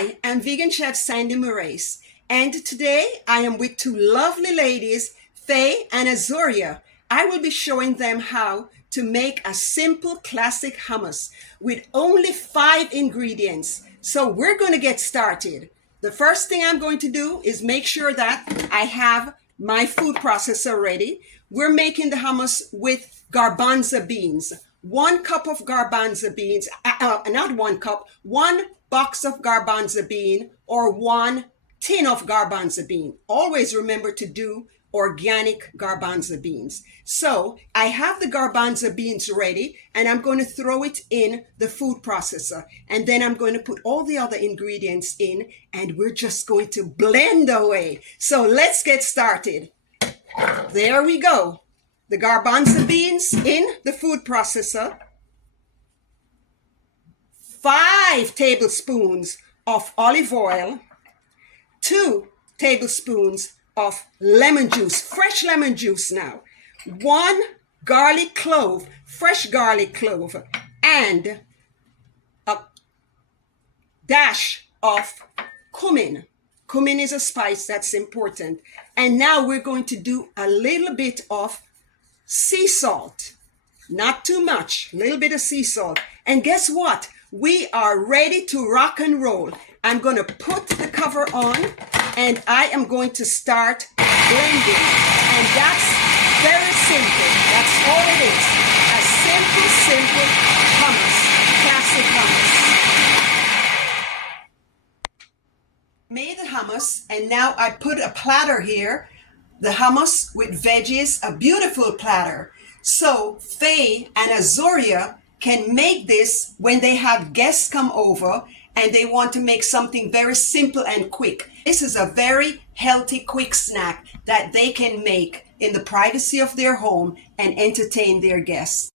Hi, I'm vegan chef Sandy Moraes, and today I am with two lovely ladies, Faye and Azoria. I will be showing them how to make a simple classic hummus with only 5 ingredients. So we're going to get started. The first thing I'm going to do is make sure that I have my food processor ready. We're making the hummus with garbanzo beans. 1 cup of garbanzo beans, not 1 cup, 1 box of garbanzo bean or 1 tin of garbanzo bean. Always remember to do organic garbanzo beans. So I have the garbanzo beans ready and I'm going to throw it in the food processor. And then I'm going to put all the other ingredients in and we're just going to blend away. So let's get started. There we go. The garbanzo beans in the food processor. 5 tablespoons of olive oil. 2 tablespoons of lemon juice, fresh lemon juice now. 1 garlic clove, fresh garlic clove, and a dash of cumin. Cumin is a spice that's important. And now we're going to do a little bit of sea salt. Not too much, a little bit of sea salt. And guess what? We are ready to rock and roll. I'm going to put the cover on and I am going to start blending. And that's very simple. That's all it is. A simple hummus, classic hummus. Made the hummus and now I put a platter here. The hummus with veggies, a beautiful platter. So Faye and Azoria can make this when they have guests come over and they want to make something very simple and quick. This is a very healthy, quick snack that they can make in the privacy of their home and entertain their guests.